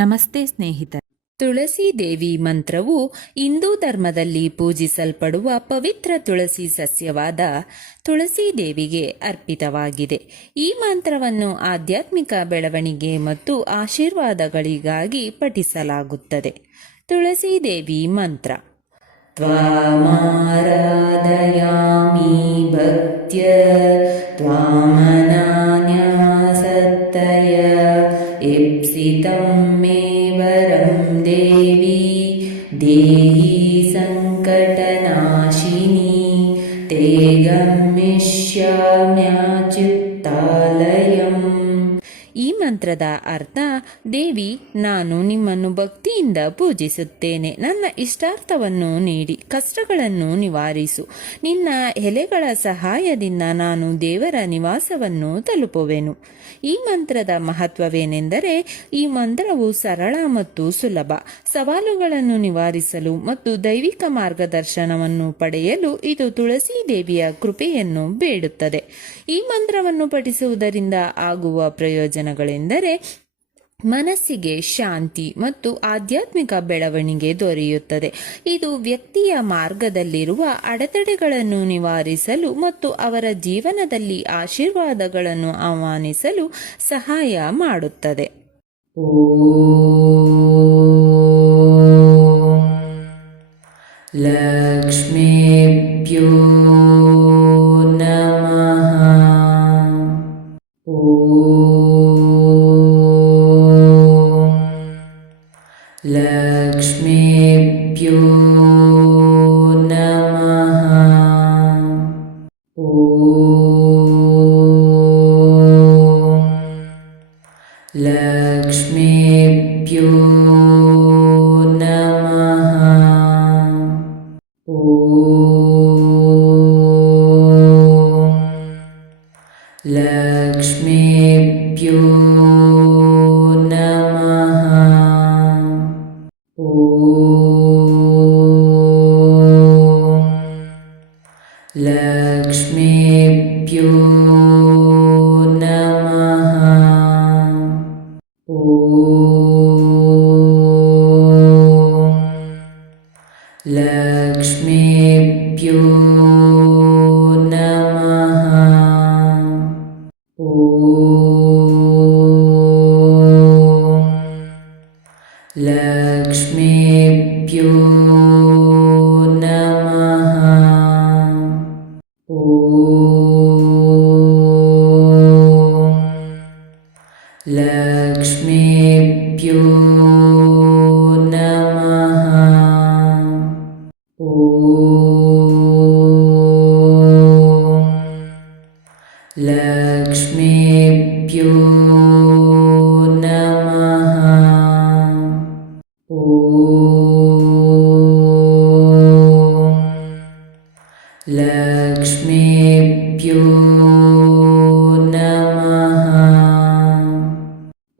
ನಮಸ್ತೆ ಸ್ನೇಹಿತರೆ. ತುಳಸಿ ದೇವಿ ಮಂತ್ರವು ಹಿಂದೂ ಧರ್ಮದಲ್ಲಿ ಪೂಜಿಸಲ್ಪಡುವ ಪವಿತ್ರ ತುಳಸಿ ಸಸ್ಯವಾದ ತುಳಸಿ ದೇವಿಗೆ ಅರ್ಪಿತವಾಗಿದೆ. ಈ ಮಂತ್ರವನ್ನು ಆಧ್ಯಾತ್ಮಿಕ ಬೆಳವಣಿಗೆ ಮತ್ತು ಆಶೀರ್ವಾದಗಳಿಗಾಗಿ ಪಠಿಸಲಾಗುತ್ತದೆ. ತುಳಸಿ ದೇವಿ ಮಂತ್ರ. ತ್ವಾಮಾರಾಧಯಾಮಿ ಭಕ್ತ್ಯ ತ್ವಾಮನಾನ್ಯಾಸತ್ತಯ ಇಪ್ಸಿತಂ ಮೇ ವರಂ ದೇವಿ ದೇಹಿ ಸಂಕಟನಾಶಿನಿ ತೇ ಗಮ್ಯಿಷ್ಯಾಮ್ಯಚ್ಯುತಾಲಯಂ. ಈ ಮಂತ್ರದ ಅರ್ಥ: ದೇವಿ, ನಾನು ನಿಮ್ಮನ್ನು ಭಕ್ತಿಯಿಂದ ಪೂಜಿಸುತ್ತೇನೆ. ನನ್ನ ಇಷ್ಟಾರ್ಥವನ್ನು ನೀಡಿ, ಕಷ್ಟಗಳನ್ನು ನಿವಾರಿಸು. ನಿನ್ನ ಎಲೆಗಳ ಸಹಾಯದಿಂದ ನಾನು ದೇವರ ನಿವಾಸವನ್ನು ತಲುಪುವೆನು. ಈ ಮಂತ್ರದ ಮಹತ್ವವೇನೆಂದರೆ, ಈ ಮಂತ್ರವು ಸರಳ ಮತ್ತು ಸುಲಭ. ಸವಾಲುಗಳನ್ನು ನಿವಾರಿಸಲು ಮತ್ತು ದೈವಿಕ ಮಾರ್ಗದರ್ಶನವನ್ನು ಪಡೆಯಲು ಇದು ತುಳಸಿ ದೇವಿಯ ಕೃಪೆಯನ್ನು ಬೇಡುತ್ತದೆ. ಈ ಮಂತ್ರವನ್ನು ಪಠಿಸುವುದರಿಂದ ಆಗುವ ಪ್ರಯೋಜನಗಳೆಂದರೆ: ಮನಸ್ಸಿಗೆ ಶಾಂತಿ ಮತ್ತು ಆಧ್ಯಾತ್ಮಿಕ ಬೆಳವಣಿಗೆ ದೊರೆಯುತ್ತದೆ. ಇದು ವ್ಯಕ್ತಿಯ ಮಾರ್ಗದಲ್ಲಿರುವ ಅಡೆತಡೆಗಳನ್ನು ನಿವಾರಿಸಲು ಮತ್ತು ಅವರ ಜೀವನದಲ್ಲಿ ಆಶೀರ್ವಾದಗಳನ್ನು ಆಹ್ವಾನಿಸಲು ಸಹಾಯ ಮಾಡುತ್ತದೆ. ಲಕ್ಷ್ಮೀಭ್ಯೋ ಲಕ್ಷ್ಮೀಭ್ಯೋ ನಮಃ. ಲಕ್ಷ್ಮೀಭ್ಯೋ ನಮಃ. ಲಕ್ಷ್ಮೀಭ್ಯೋ ಲಕ್ಷ್ಮೀಭ್ಯೋ ನಮಃ. ಲಕ್ಷ್ಮೀಭ್ಯೋ ನಮಃ. ಲಕ್ಷ್ಮೀಭ್ಯೋ ಲಕ್ಷ್ಮೀಭ್ಯೋ ನಮಃ. ಲಕ್ಷ್ಮೀಭ್ಯೋ ನಮಃ.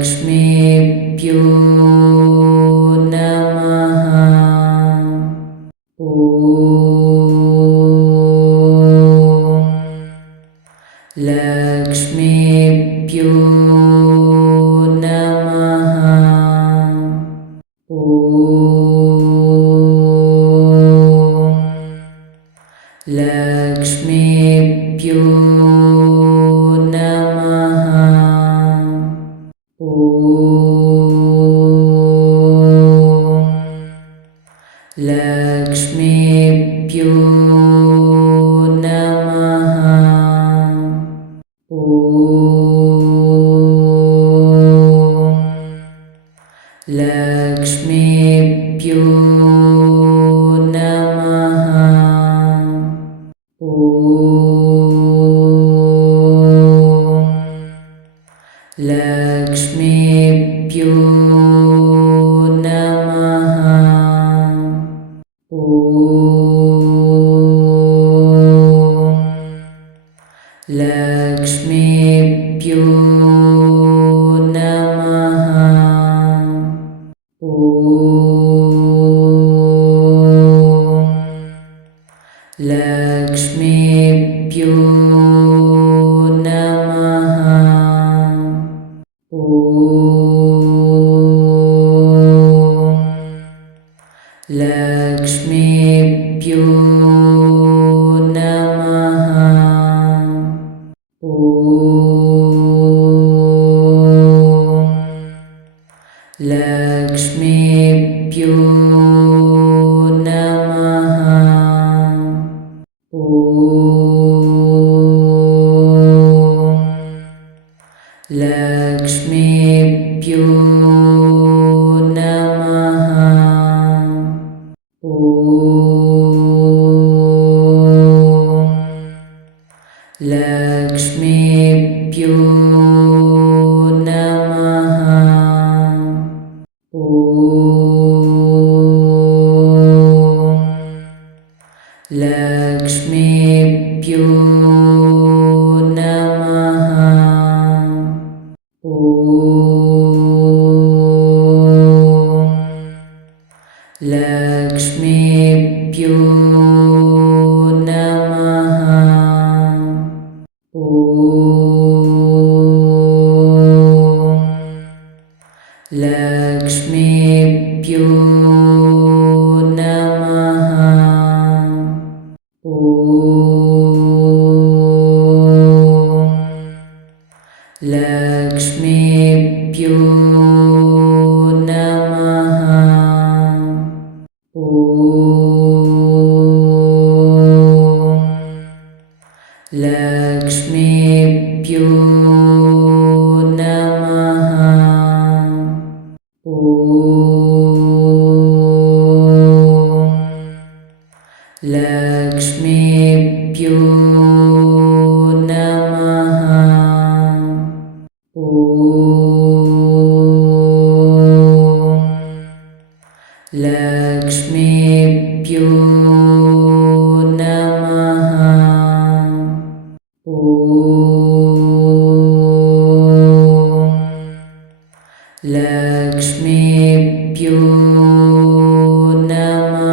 ಲಕ್ಷ್ಮೀಭ್ಯೋ ಲಕ್ಷ್ಮೀಭ್ಯೋ ಲಕ್ಷ್ಮೀಭ್ಯೋ ಲಕ್ಷ್ಮೀಭ್ಯೋ ಲಕ್ಷ್ಮೀಭ್ಯೋ ಲಕ್ಷ್ಮೀಭ್ಯೋ ಲಕ್ಷ್ಮೀಭ್ಯೋ ಲಕ್ಷ್ಮೀಭ್ಯೋ ನಮಃ. लक्ष्मीभ्यो नमः। ॐ लक्ष्मीभ्यो नमः। ॐ लक्ष्मीभ्यो नमः। ॐ लक्ष्मीभ्यो नमः। ॐ लक्ष्मीभ्यो नमः। ॐ लक्ष्मीभ्यो नमः। ॐ लक्ष्मीभ्यो नमः। ॐ लक्ष्मीभ्यो नमः। ॐ लक्ष्मीभ्यो नमः। ॐ लक्ष्मीभ्यो नमः। ॐ लक्ष्मीभ्यो नमः। ॐ लक्ष्मीभ्यो नमः। ॐ लक्ष्मीभ्यो नमः। ॐ लक्ष्मीभ्यो नमः।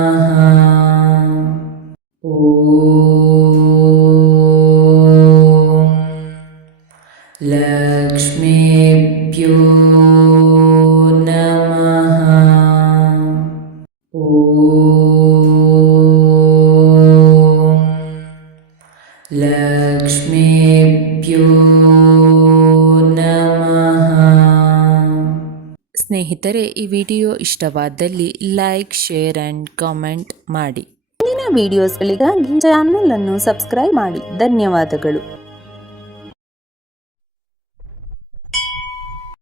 ॐ लक्ष्मीभ्यो नमः। ॐ ಲಕ್ಷ್ಮೀಭ್ಯೋ ನಮಃ. ಸ್ನೇಹಿತರೆ, ಈ ವಿಡಿಯೋ ಇಷ್ಟವಾದಲ್ಲಿ ಲೈಕ್, ಶೇರ್ ಆ್ಯಂಡ್ ಕಾಮೆಂಟ್ ಮಾಡಿ. ಮುಂದಿನ ವಿಡಿಯೋಸ್ಗಳಿಗಾಗಿ ಚಾನಲ್ ಅನ್ನು ಸಬ್ಸ್ಕ್ರೈಬ್ ಮಾಡಿ. ಧನ್ಯವಾದಗಳು.